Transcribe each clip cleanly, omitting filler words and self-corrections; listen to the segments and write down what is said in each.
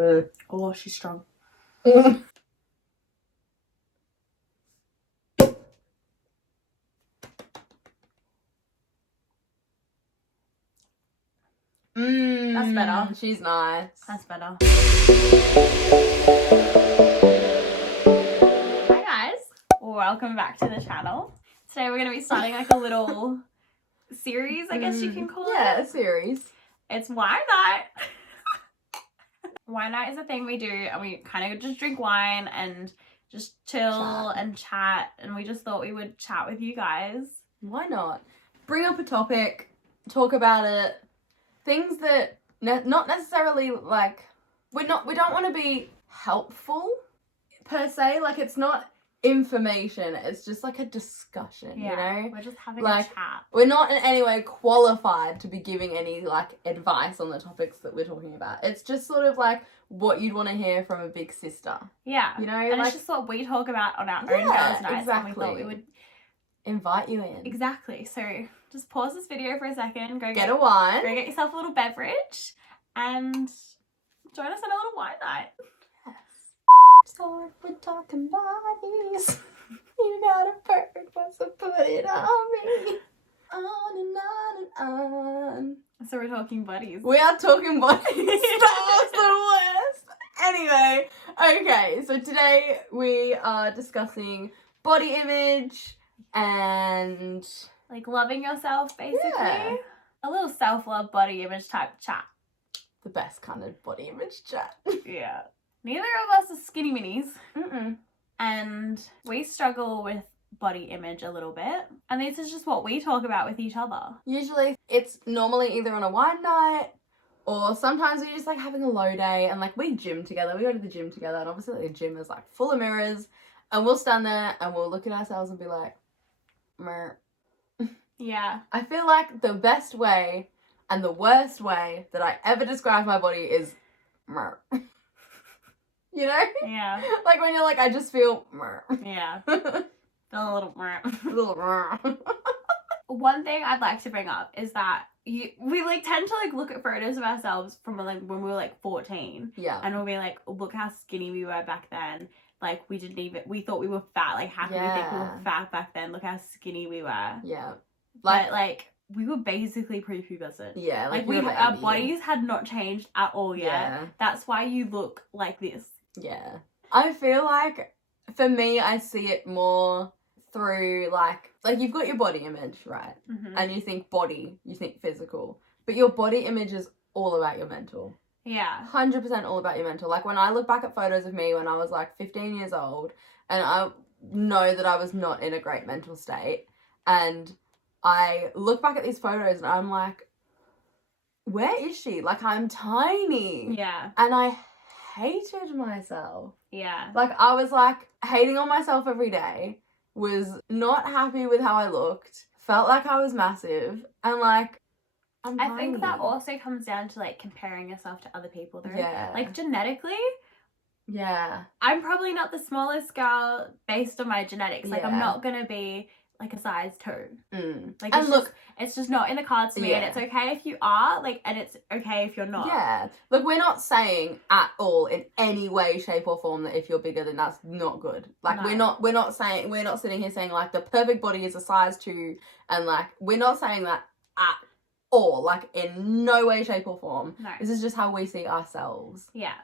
Oh, she's strong. That's better. She's nice. That's better. Hi guys, welcome back to the channel. Today we're going to be starting like a little series, I guess you can call it. Yeah, a series. It's wine night. Wine night is a thing we do, and we kind of just drink wine and just chill and chat, and we just thought we would chat with you guys. Why not? Bring up a topic, talk about it. Things that not necessarily like we don't want to be helpful per se. Like, it's not information. It's just like a discussion. You know, we're just having like, a chat. We're not in any way qualified to be giving any like advice on the topics that we're talking about. It's just sort of like what you'd want to hear from a big sister. Yeah, you know, and like, it's just what we talk about on our own girls' nights. Exactly. And we thought we would invite you in. Exactly. So just pause this video for a second, go get a wine, go get yourself a little beverage, and join us on a little wine night. Yes. So if we're talking bodies, you got a perfect one, so put it on me. On and on and on. So we're talking buddies. We are talking buddies. That was the worst. Anyway, okay, so today we are discussing body image and like loving yourself, basically. Yeah. A little self-love body image type chat. The best kind of body image chat. Yeah. Neither of us are skinny minis. Mm-mm. And we struggle with body image a little bit. And this is just what we talk about with each other. Usually it's normally either on a wine night or sometimes we're just like having a low day and like we gym together. We go to the gym together, and obviously the gym is like full of mirrors, and we'll stand there and we'll look at ourselves and be like, meh. Yeah. I feel like the best way and the worst way that I ever describe my body is meh. You know? Yeah. Like when you're like, I just feel meh. Yeah. Feel a little A little meh. One thing I'd like to bring up is that we like tend to like look at photos of ourselves from like when we were like 14. Yeah. And we'll be like, look how skinny we were back then. Like we thought we were fat. Like how can we think we were fat back then? Look how skinny we were. Yeah. Like we were basically prepubescent. Yeah. Like our bodies had not changed at all yet. Yeah. That's why you look like this. Yeah. I feel like for me, I see it more through like you've got your body image, right? Mm-hmm. And you think body, you think physical, but your body image is all about your mental. Yeah. 100% all about your mental. Like when I look back at photos of me when I was like 15 years old, and I know that I was not in a great mental state, and I look back at these photos and I'm like, where is she? Like, I'm tiny. Yeah. And I hated myself. Yeah. Like, I was like hating on myself every day, was not happy with how I looked, felt like I was massive, and like, I think that also comes down to like comparing yourself to other people though. Yeah. Like genetically, yeah, I'm probably not the smallest girl based on my genetics. Like I'm not gonna be like a size 2. Like and look, it's just not in the cards for me, and it's okay if you are, like, and it's okay if you're not. Yeah. Look, we're not saying at all in any way, shape or form that if you're bigger then that's not good. Like no. we're not sitting here saying like the perfect body is a size 2, and like we're not saying that at all, like in no way, shape or form. No. This is just how we see ourselves. Yeah.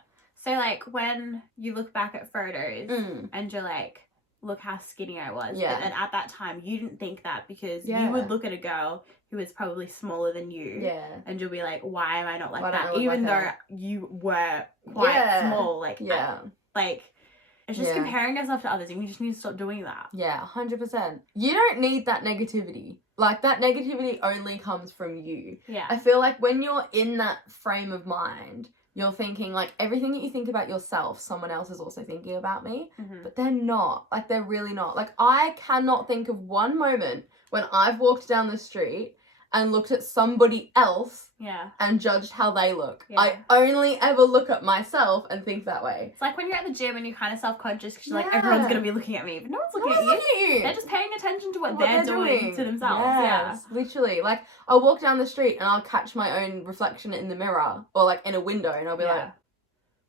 So like when you look back at photos and you're like, look how skinny I was. Yeah. But then at that time you didn't think that because you would look at a girl who is probably smaller than you. Yeah. And you'll be like, why am I not like Why that? don't I look Even like though her? you were quite small. Like, like it's just comparing yourself to others, and you just need to stop doing that. Yeah, 100%. You don't need that negativity. Like, that negativity only comes from you. Yeah. I feel like when you're in that frame of mind, you're thinking, like, everything that you think about yourself, someone else is also thinking about me. Mm-hmm. But they're not. Like, they're really not. Like, I cannot think of one moment when I've walked down the street and looked at somebody else and judged how they look. Yeah. I only ever look at myself and think that way. It's like when you're at the gym and you're kind of self-conscious because you're like, everyone's going to be looking at me. But no one's looking at you. They're just paying attention to what they're doing to themselves. Yes, literally. Like, I'll walk down the street and I'll catch my own reflection in the mirror or like in a window, and I'll be like,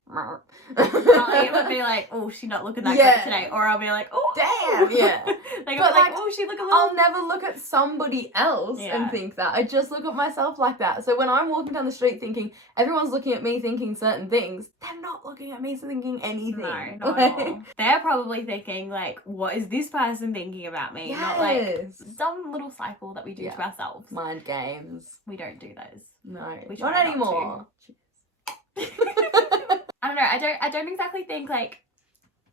I'll either be like, oh, she's not looking that great today, or I'll be like, oh, damn, yeah. Like, I'll be like, oh, she look a little... I'll never look at somebody else and think that. I just look at myself like that. So when I'm walking down the street thinking, everyone's looking at me thinking certain things, they're not looking at me thinking anything. No, not at all. They're probably thinking, like, what is this person thinking about me? Yes. Not, like, some little cycle that we do to ourselves. Mind games. We don't do those. No. We not anymore. I don't know. I don't exactly think, like,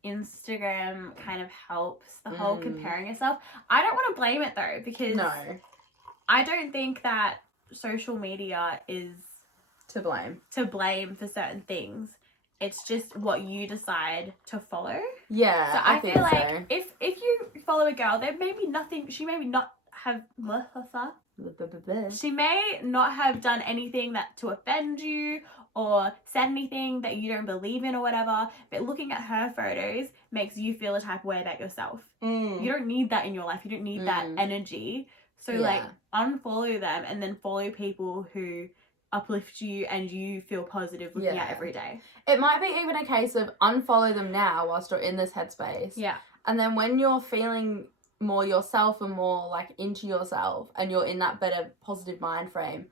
Instagram kind of helps the whole comparing yourself. I don't want to blame it, though, because I don't think that social media is to blame for certain things. It's just what you decide to follow. Yeah, so I feel like if you follow a girl, there may be nothing. She may not have. She may not have done anything that to offend you or said anything that you don't believe in or whatever, but looking at her photos makes you feel a type of way about yourself. You don't need that in your life. You don't need that energy. So like unfollow them and then follow people who uplift you and you feel positive looking at every day. It might be even a case of unfollow them now whilst you're in this headspace. Yeah. And then when you're feeling more yourself and more like into yourself and you're in that better positive mind frame,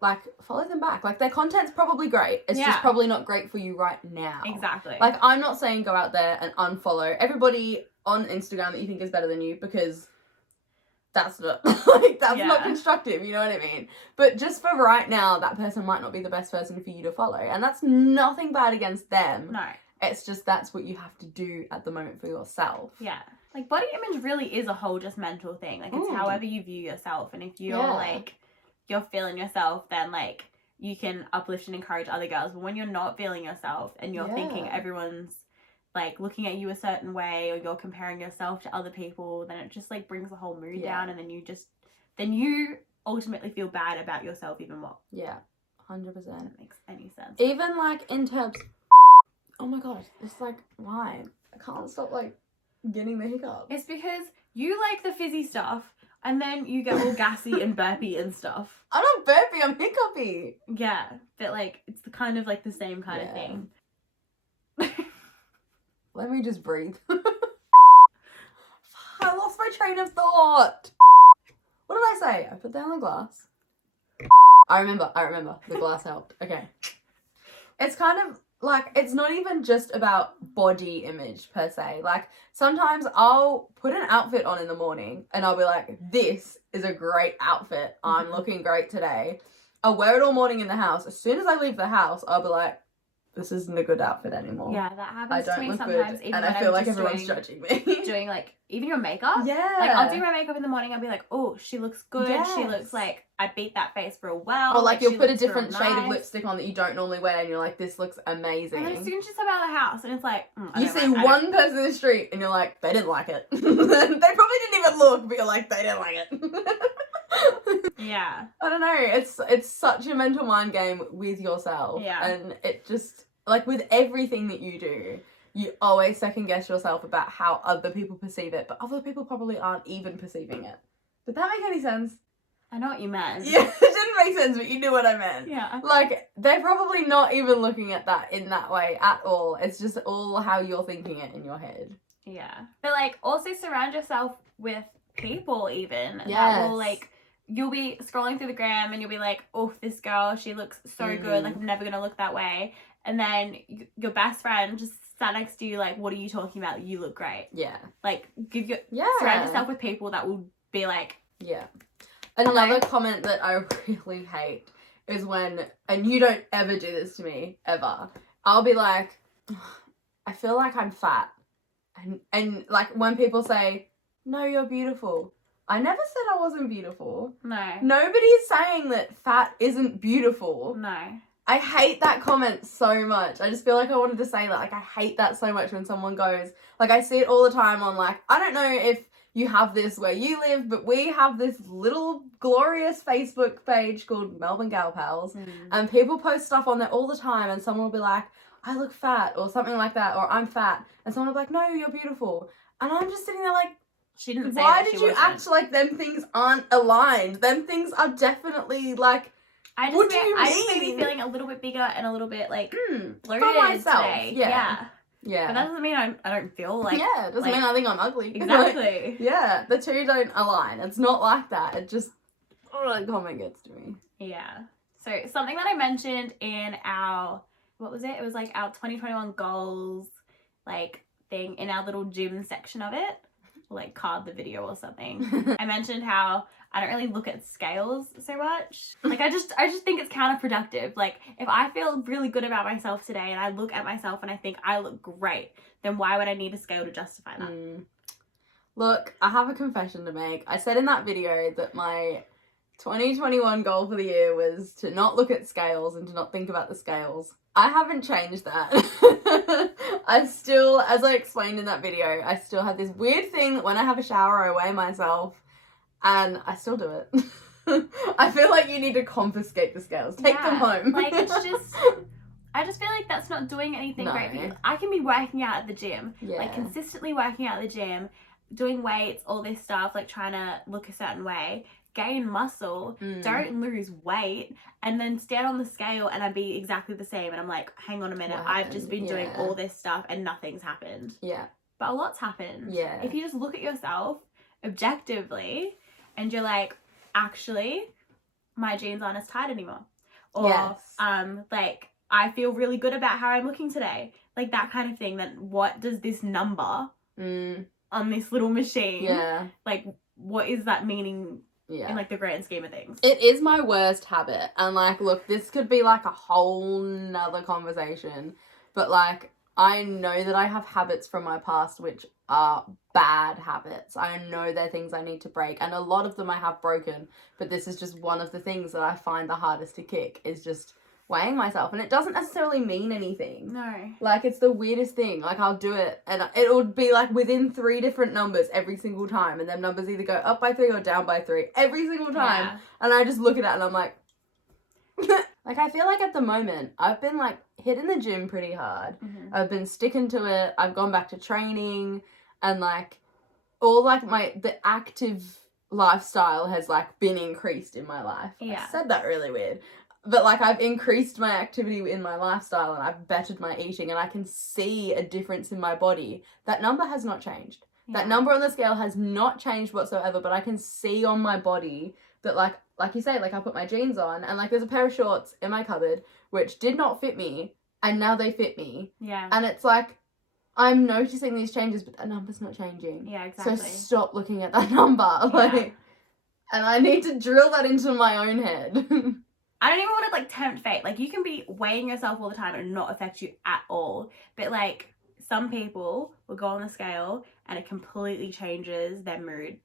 like follow them back. Like their content's probably great. It's just probably not great for you right now. Exactly. Like I'm not saying go out there and unfollow everybody on Instagram that you think is better than you, because that's not like that's not constructive, you know what I mean? But just for right now, that person might not be the best person for you to follow. And that's nothing bad against them. No. It's just that's what you have to do at the moment for yourself. Yeah. Like body image really is a whole just mental thing. Like it's however you view yourself. And if you're like you're feeling yourself, then like you can uplift and encourage other girls. But when you're not feeling yourself and you're thinking everyone's like looking at you a certain way, or you're comparing yourself to other people, then it just like brings the whole mood down, and then you ultimately feel bad about yourself even more. Yeah, 100%. That makes any sense. Even like in terms, oh my god, it's like why I can't stop like getting the hiccup. It's because you like the fizzy stuff, and then you get all gassy and burpy and stuff. I'm not burpy, I'm hiccupy. Yeah, but like it's the kind of like the same kind of thing. Let me just breathe. I lost my train of thought. What did I say? I put down the glass. I remember. The glass helped. Okay. It's kind of like, it's not even just about body image per se. Like sometimes I'll put an outfit on in the morning and I'll be like, this is a great outfit. I'm looking great today. I'll wear it all morning in the house. As soon as I leave the house, I'll be like, this isn't a good outfit anymore. Yeah, that happens I to don't me look sometimes. good, and I feel like everyone's judging me. Doing like even your makeup. Yeah. Like I'll do my makeup in the morning. I'll be like, oh, she looks good. Yes. She looks like I beat that face real well. Or like you'll she put a looks real different shade of nice. Lipstick on that you don't normally wear, and you're like, this looks amazing. And then as soon as you step out of the house, and it's like you see one person in the street, and you're like, they didn't like it. They probably didn't even look, but you're like, they didn't like it. Yeah. I don't know. It's such a mental mind game with yourself. Yeah. And it just, like with everything that you do, you always second guess yourself about how other people perceive it, but other people probably aren't even perceiving it. Did that make any sense? I know what you meant. Yeah, it didn't make sense, but you knew what I meant. Yeah. Like, they're probably not even looking at that in that way at all. It's just all how you're thinking it in your head. Yeah. But like also surround yourself with people even that will like, you'll be scrolling through the gram and you'll be like, oh, this girl, she looks so good, like I'm never gonna look that way. And then your best friend just sat next to you like, what are you talking about? You look great. Yeah. Like surround yourself with people that will be like, Another comment that I really hate is when, and you don't ever do this to me ever, I'll be like, I feel like I'm fat, and like when people say, no, you're beautiful, I never said I wasn't beautiful. No. Nobody's saying that fat isn't beautiful. No. I hate that comment so much. I just feel like I wanted to say that. Like, I hate that so much when someone goes, like, I see it all the time on, like, I don't know if you have this where you live, but we have this little glorious Facebook page called Melbourne Gal Pals, and people post stuff on there all the time, and someone will be like, I look fat, or something like that, or I'm fat, and someone will be like, no, you're beautiful. And I'm just sitting there like, she didn't say why that did she you wasn't. act like them things aren't aligned? Them things are definitely, like, What do you I just may be mean? feeling a little bit bigger and a little bit like bloated For myself, today. yeah. But that doesn't mean I don't feel like yeah, it doesn't mean I think I'm ugly. exactly. Yeah, the two don't align. It's not like that. It just that comment gets to me. Yeah. So something that I mentioned in our what was it? It was like our 2021 goals like thing in our little gym section of it. Like card the video or something. I mentioned how I don't really look at scales so much. Like I just think it's counterproductive. Like if I feel really good about myself today and I look at myself and I think I look great, then why would I need a scale to justify that? Look, I have a confession to make. I said in that video that my 2021 goal for the year was to not look at scales and to not think about the scales. I haven't changed that. I still, as I explained in that video, I still have this weird thing that when I have a shower, I weigh myself, and I still do it. I feel like you need to confiscate the scales. Take them home. Like, it's just... I just feel like that's not doing anything great for you. I can be working out at the gym, like consistently working out at the gym, doing weights, all this stuff, like trying to look a certain way, gain muscle, don't lose weight, and then stand on the scale and I'd be exactly the same. And I'm like, hang on a minute, I've just been doing all this stuff and nothing's happened. Yeah. But a lot's happened. Yeah. If you just look at yourself objectively and you're like, actually, my jeans aren't as tight anymore. Or, like, I feel really good about how I'm looking today. Like that kind of thing. Then what does this number on this little machine, like, what is that meaning in like the grand scheme of things? It is my worst habit. And like, look, this could be like a whole nother conversation. But like, I know that I have habits from my past which are bad habits. I know they're things I need to break. And a lot of them I have broken. But this is just one of the things that I find the hardest to kick is just weighing myself, and it doesn't necessarily mean anything. No. Like, it's the weirdest thing. Like, I'll do it, and it would be, like, within 3 different numbers every single time, and them numbers either go up by 3 or down by 3 every single time, and I just look at it, and I'm like... Like, I feel like at the moment, I've been, like, hitting the gym pretty hard. I've been sticking to it. I've gone back to training, and, like, all, like, the active lifestyle has, like, been increased in my life. I said that really weird. But, like, I've increased my activity in my lifestyle and I've bettered my eating and I can see a difference in my body. That number has not changed. That number on the scale has not changed whatsoever, but I can see on my body that, like you say, like, I put my jeans on and, like, there's a pair of shorts in my cupboard which did not fit me and now they fit me. Yeah. And it's like, I'm noticing these changes, but that number's not changing. Yeah, exactly. So stop looking at that number. Like, and I need to drill that into my own head. I don't even want to, like, tempt fate. Like, you can be weighing yourself all the time and not affect you at all. But, like, some people will go on the scale and it completely changes their mood.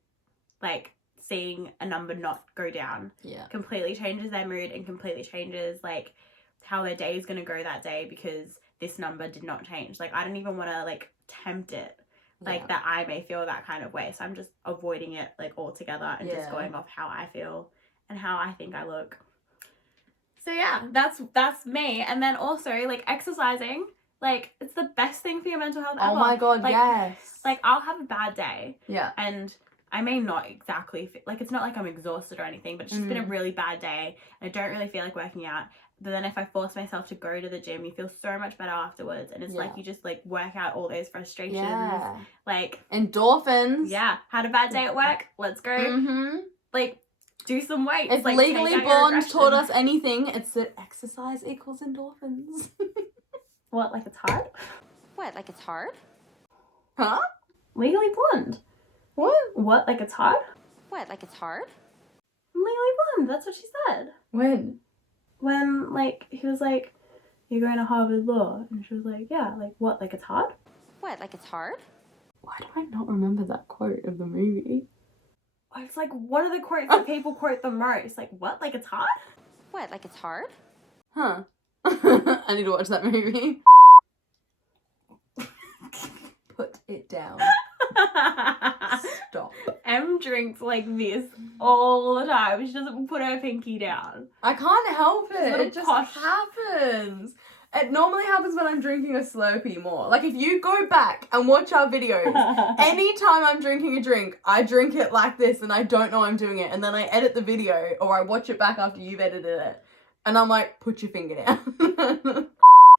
Like, seeing a number not go down. Yeah. Completely changes their mood and completely changes, like, how their day is going to go that day because this number did not change. Like, I don't even want to, like, tempt it. Like, that I may feel that kind of way. So I'm just avoiding it, like, altogether and just going off how I feel and how I think I look. So yeah, that's me. And then also, like, exercising, like, it's the best thing for your mental health ever. Oh my god, like, yes. Like, I'll have a bad day. Yeah. And I may not exactly like, it's not like I'm exhausted or anything, but it's just been a really bad day and I don't really feel like working out. But then if I force myself to go to the gym, you feel so much better afterwards. And it's like, you just, like, work out all those frustrations. Yeah. Like, endorphins. Yeah. Had a bad day at work. Let's go. Like, do some weights. If like, Legally Blonde taught us anything, it's that exercise equals endorphins. What, like it's hard? What, like it's hard? Huh? Legally Blonde. What, like it's hard? What, like it's hard? Legally Blonde, that's what she said. When, like, he was like, you're going to Harvard Law. And she was like, yeah, like, what, like it's hard? What, like it's hard? Why do I not remember that quote of the movie? It's like one of the quotes that people quote the most. Like, what? Like, it's hard? What, like it's hard? Huh. I need to watch that movie. Put it down. Stop. Em drinks like this all the time. She doesn't put her pinky down. I can't help it. It just happens. It normally happens when I'm drinking a Slurpee more. Like, if you go back and watch our videos, anytime I'm drinking a drink, I drink it like this and I don't know I'm doing it. And then I edit the video or I watch it back after you've edited it. And I'm like, put your finger down.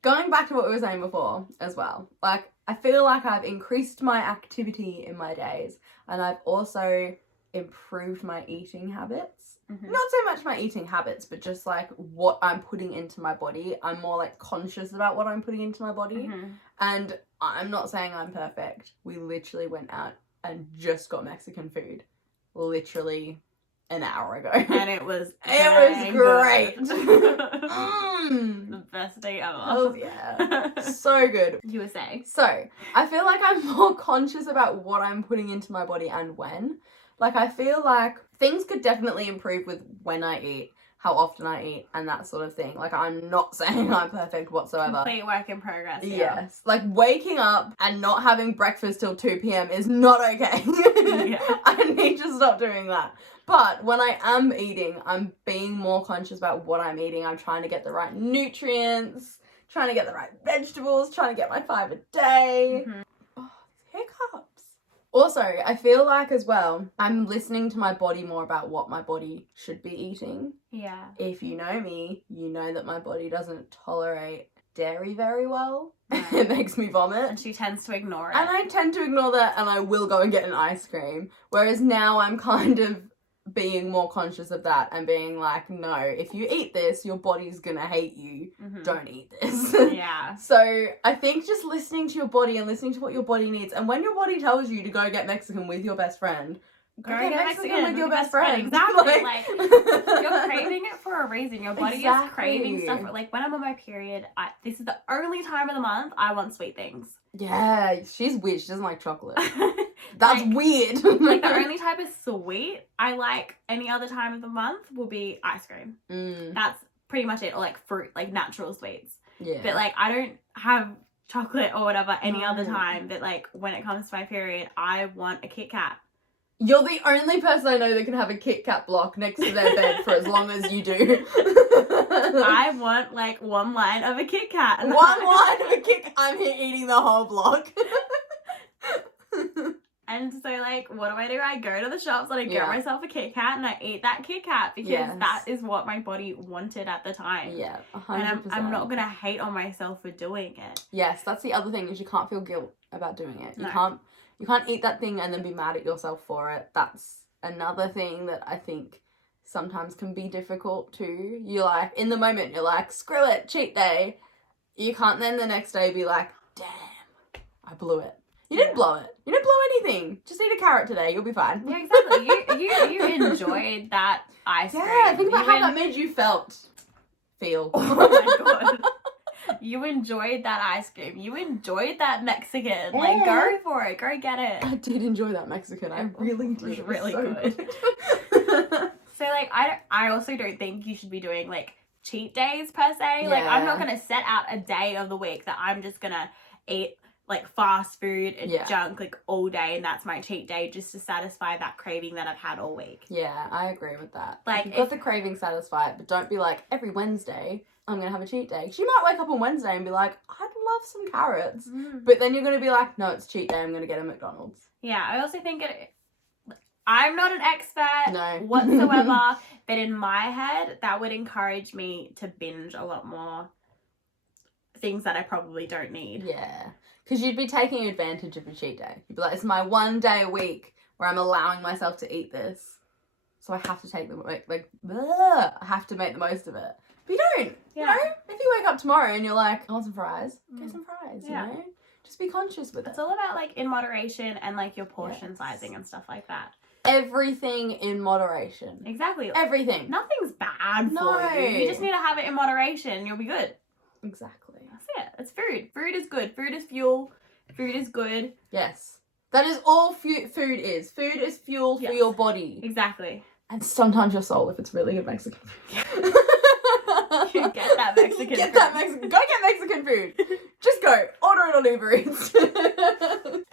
Going back to what we were saying before as well, like, I feel like I've increased my activity in my days, and I've also improved my eating habits. Mm-hmm. Not so much my eating habits, but just like what I'm putting into my body. I'm more like conscious about what I'm putting into my body. Mm-hmm. And I'm not saying I'm perfect. We literally went out and just got Mexican food. Literally an hour ago. And it was great. The best day ever. Oh yeah. So good. You were saying? So, I feel like I'm more conscious about what I'm putting into my body and when. Like, I feel like things could definitely improve with when I eat, how often I eat, and that sort of thing. Like, I'm not saying I'm perfect whatsoever. Complete work in progress. Yeah. Yes. Like, waking up and not having breakfast till 2 p.m. is not okay. Yeah. I need to stop doing that. But when I am eating, I'm being more conscious about what I'm eating. I'm trying to get the right nutrients, trying to get the right vegetables, trying to get my 5 a day. Mm-hmm. Oh, hiccups. Also, I feel like as well, I'm listening to my body more about what my body should be eating. Yeah. If you know me, you know that my body doesn't tolerate dairy very well. No. It makes me vomit. And she tends to ignore it. And I tend to ignore that, and I will go and get an ice cream. Whereas now I'm kind of being more conscious of that and being like, no, if you eat this, your body's gonna hate you. Mm-hmm. Don't eat this. Yeah. So I think just listening to your body and listening to what your body needs, and when your body tells you to go get Mexican with your best friend, go get Mexican with your best friend. Exactly. Like, you're craving it for a reason. Your body is craving stuff. Like, when I'm on my period, this is the only time of the month I want sweet things. Yeah, she's weird. She doesn't like chocolate. That's like, weird. Like, the only type of sweet I like any other time of the month will be ice cream. That's pretty much it. Or like fruit, like natural sweets. Yeah. But like, I don't have chocolate or whatever any other time. But like, when it comes to my period, I want a Kit Kat. You're the only person I know that can have a Kit Kat block next to their bed for as long as you do. I want like one line of a Kit Kat. One line of a Kit Kat. I'm here eating the whole block. And so, like, what do? I go to the shops and I get myself a Kit Kat and I eat that Kit Kat because that is what my body wanted at the time. Yeah, 100%. And I'm not gonna hate on myself for doing it. Yes, that's the other thing, is you can't feel guilt about doing it. No. You can't eat that thing and then be mad at yourself for it. That's another thing that I think sometimes can be difficult too. You're like, in the moment, you're like, screw it, cheat day. You can't then the next day be like, damn, I blew it. You didn't blow it. You didn't blow anything. Just eat a carrot today. You'll be fine. Yeah, exactly. You enjoyed that ice cream. Yeah, think about how that made you feel. Oh my god. You enjoyed that ice cream. You enjoyed that Mexican. Like, go for it. Go get it. I did enjoy that Mexican. I really did. It was really so good. So, like, I also don't think you should be doing, like, cheat days per se. Like, I'm not going to set out a day of the week that I'm just going to eat, like, fast food and junk, like, all day, and that's my cheat day just to satisfy that craving that I've had all week. Yeah, I agree with that. Like, you've got the craving satisfied, but don't be like, every Wednesday I'm going to have a cheat day. 'Cause you might wake up on Wednesday and be like, I'd love some carrots. But then you're going to be like, no, it's cheat day, I'm going to get a McDonald's. Yeah, I also think I'm not an expert whatsoever, but in my head, that would encourage me to binge a lot more things that I probably don't need. Yeah, because you'd be taking advantage of a cheat day. You'd be like, it's my one day a week where I'm allowing myself to eat this. So I have to take the, I have to make the most of it. But you don't, you know? If you wake up tomorrow and you're like, I want some fries, get some fries, you know? Just be conscious with it. It's all about, like, in moderation and, like, your portion sizing and stuff like that. Everything in moderation. Exactly. Everything. Nothing's bad for you. You just need to have it in moderation and you'll be good. Exactly. That's it. It's food. Food is good. Food is fuel. Food is good. Yes. That is all food is. Food is fuel for your body. Exactly. And sometimes your soul if it's really good Mexican food. You get that Mexican food. Go get Mexican food. Just go. Order it on Uber Eats.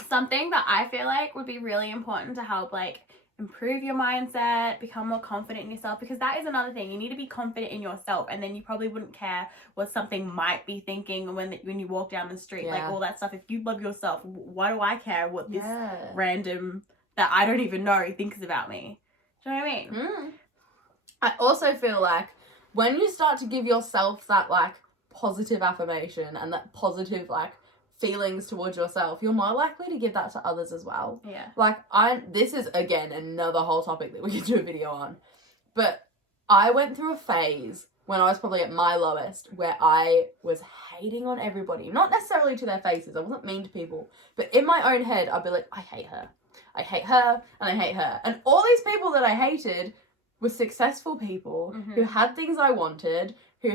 Something that I feel like would be really important to help, like, improve your mindset, become more confident in yourself, because that is another thing. You need to be confident in yourself, and then you probably wouldn't care what something might be thinking when you walk down the street, like all that stuff. If you love yourself, why do I care what this random that I don't even know thinks about me? Do you know what I mean? I also feel like when you start to give yourself that, like, positive affirmation and that positive, like, feelings towards yourself, you're more likely to give that to others as well. Yeah. Like, this is, again, another whole topic that we could do a video on. But I went through a phase when I was probably at my lowest where I was hating on everybody. Not necessarily to their faces. I wasn't mean to people. But in my own head, I'd be like, I hate her. I hate her, and I hate her. And all these people that I hated were successful people who had things I wanted, who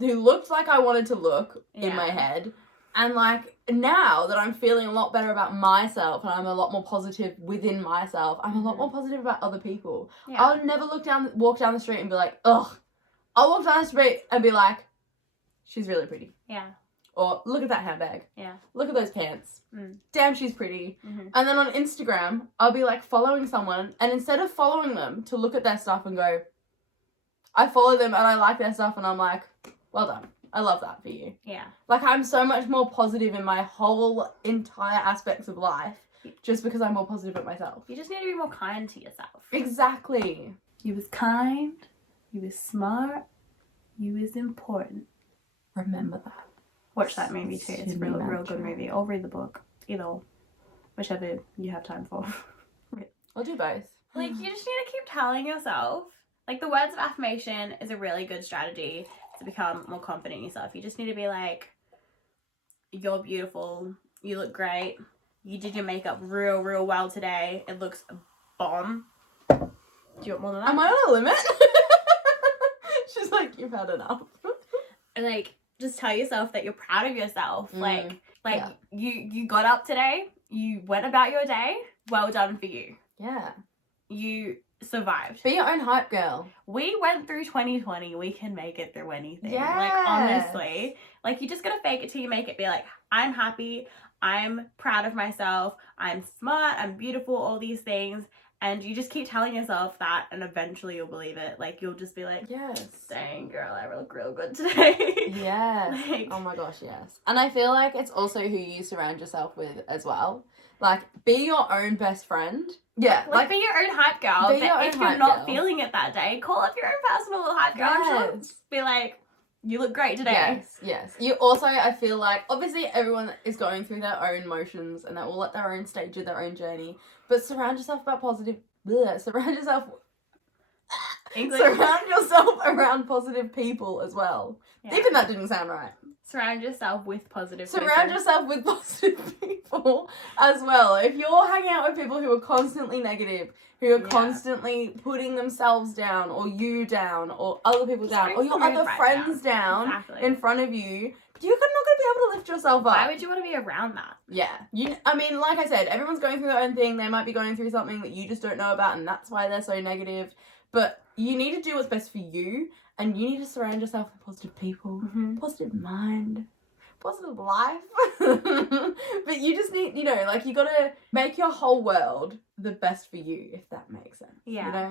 looked like I wanted to look in my head. And, like, now that I'm feeling a lot better about myself and I'm a lot more positive within myself, I'm a lot more positive about other people. Yeah. I'll never walk down the street and be like, ugh. I'll walk down the street and be like, she's really pretty. Yeah. Or, look at that handbag. Yeah. Look at those pants. Damn, she's pretty. Mm-hmm. And then on Instagram, I'll be, like, following someone, and instead of following them to look at their stuff and go, I follow them and I like their stuff, and I'm like, well done. I love that for you. Yeah. Like, I'm so much more positive in my whole entire aspects of life just because I'm more positive at myself. You just need to be more kind to yourself. Exactly. You was kind. You was smart. You was important. Remember that. Watch that movie too. It's a real good movie. Or read the book. Either. Whichever you have time for. I'll do both. Like, you just need to keep telling yourself. Like, the words of affirmation is a really good strategy to become more confident in yourself. You just need to be like, you're beautiful. You look great. You did your makeup real well today. It looks bomb. Do you want more than that? Am I on a limit? She's like, you've had enough. And, like, just tell yourself that you're proud of yourself. Like yeah. you got up today. You went about your day. Well done for you. Yeah. You survived. Be your own hype girl. We went through 2020. We can make it through anything. Yes. Like, honestly. Like, you just gotta fake it till you make it. Be like, I'm happy. I'm proud of myself. I'm smart. I'm beautiful. All these things. And you just keep telling yourself that, and eventually you'll believe it. Like, you'll just be like, yes. Dang, girl, I look real good today. Yes. Like, oh my gosh, yes. And I feel like it's also who you surround yourself with as well. Like, be your own best friend. Yeah. Like, be your own hype girl. Be your But own if you're hype not girl. feeling it that day, call up your own personal little hype girl. Yes. And she'll be like, you look great today. Yes. You also, I feel like, obviously everyone is going through their own motions and they're all at their own stage of their own journey. But surround yourself about positive. Surround yourself around positive people as well. Yeah. Even that didn't sound right. Surround yourself with positive Surround people. yourself with positive people as well. If you're hanging out with people who are constantly negative, who are constantly putting themselves down, or you down, or other people down, or your other friends down in front of you, you're not going to be able to lift yourself up. Why would you want to be around that? Yeah. I mean, like I said, everyone's going through their own thing. They might be going through something that you just don't know about, and that's why they're so negative. But you need to do what's best for you, and you need to surround yourself with positive people, positive mind, positive life. But you just need, you got to make your whole world the best for you, if that makes sense. Yeah.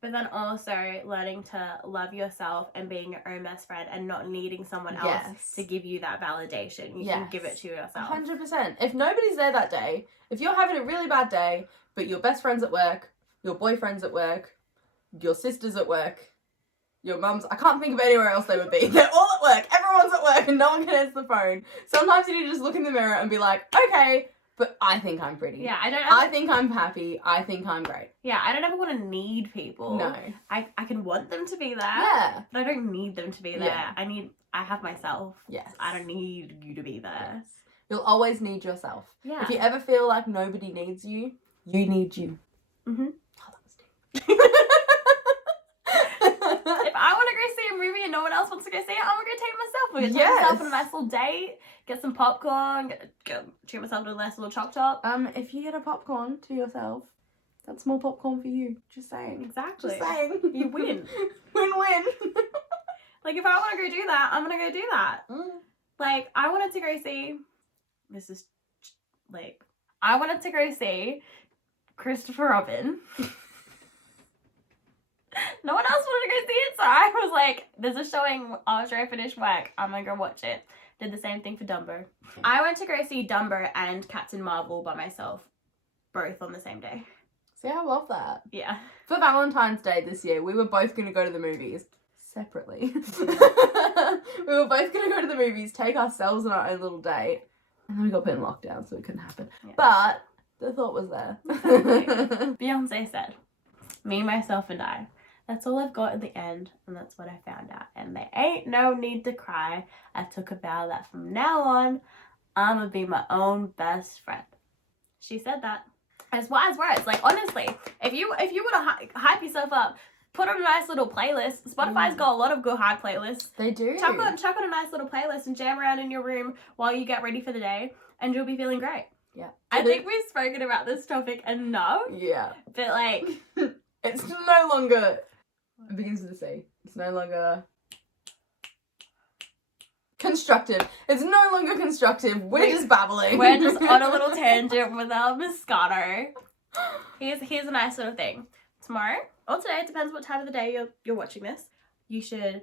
But then also learning to love yourself and being your own best friend and not needing someone else to give you that validation. You can give it to yourself. 100%. If nobody's there that day, if you're having a really bad day, but your best friend's at work, your boyfriend's at work, your sister's at work, your mum's, I can't think of anywhere else they would be. They're all at work. Everyone's at work and no one can answer the phone. Sometimes you need to just look in the mirror and be like, okay, but I think I'm pretty. Yeah, I think I'm happy. I think I'm great. Yeah, I don't ever want to need people. No. I can want them to be there. Yeah. But I don't need them to be there. Yeah. I have myself. Yes. I don't need you to be there. Yes. You'll always need yourself. Yeah. If you ever feel like nobody needs you, you need you. Mm-hmm. Oh, that was deep. If I want to go see a movie and no one else wants to go see it, I'm going to go take myself. I'm going to take myself on a nice little date, get some popcorn, treat myself to a nice little chop chop. If you get a popcorn to yourself, that's more popcorn for you. Just saying. Exactly. Just saying. You win. Win-win. Like, if I want to go do that, I'm going to go do that. Mm. Like, I wanted to go see Christopher Robin. No one else wanted to go see it, so I was like, there's a showing after I finish work. I'm gonna go watch it. Did the same thing for Dumbo. I went to go see Dumbo and Captain Marvel by myself, both on the same day. See, I love that. Yeah. For Valentine's Day this year, we were both going to go to the movies. Separately. We were both going to go to the movies, take ourselves on our own little date. And then we got put in lockdown, so it couldn't happen. Yeah. But the thought was there. Beyonce said, me, myself, and I. That's all I've got at the end, and that's what I found out. And there ain't no need to cry. I took a vow that from now on, I'ma be my own best friend. She said that. It's wise words. Like, honestly, if you want to hype yourself up, put on a nice little playlist. Spotify's got a lot of good hype playlists. They do. Chuck on a nice little playlist and jam around in your room while you get ready for the day, and you'll be feeling great. Yeah. I think we've spoken about this topic enough. Yeah. But, like... It's no longer... It begins with a C. It's no longer... constructive. It's no longer constructive. We're just babbling. We're just on a little tangent with our Moscato. Here's a nice little thing. Tomorrow, or today, it depends what time of the day you're watching this, you should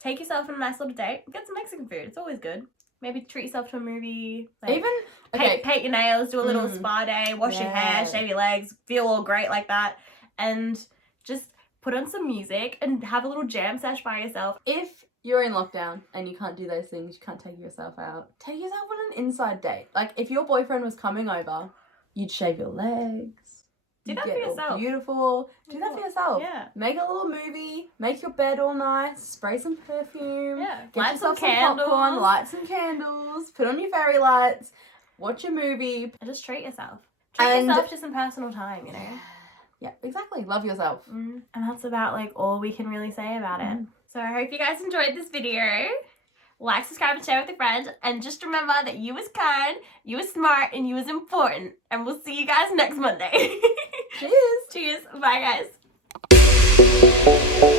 take yourself on a nice little date. Get some Mexican food. It's always good. Maybe treat yourself to a movie. Like, Even... Okay. Paint your nails, do a little spa day, wash your hair, shave your legs, feel all great like that. And just put on some music and have a little jam sesh by yourself. If you're in lockdown and you can't do those things, you can't take yourself out, take yourself on an inside date. Like, if your boyfriend was coming over, you'd shave your legs. Do that get for all yourself. Beautiful. Do that for yourself. Yeah. Make a little movie. Make your bed all nice. Spray some perfume. Yeah. Get Light yourself some candles. popcorn. Light some candles. Put on your fairy lights. Watch a movie. And just treat yourself. Treat yourself to some personal time, you know? Yeah, exactly. Love yourself. And that's about, like, all we can really say about it. So I hope you guys enjoyed this video. Like, subscribe, and share with a friend. And just remember that you was kind, you was smart, and you was important. And we'll see you guys next Monday. Cheers. Cheers. Bye, guys.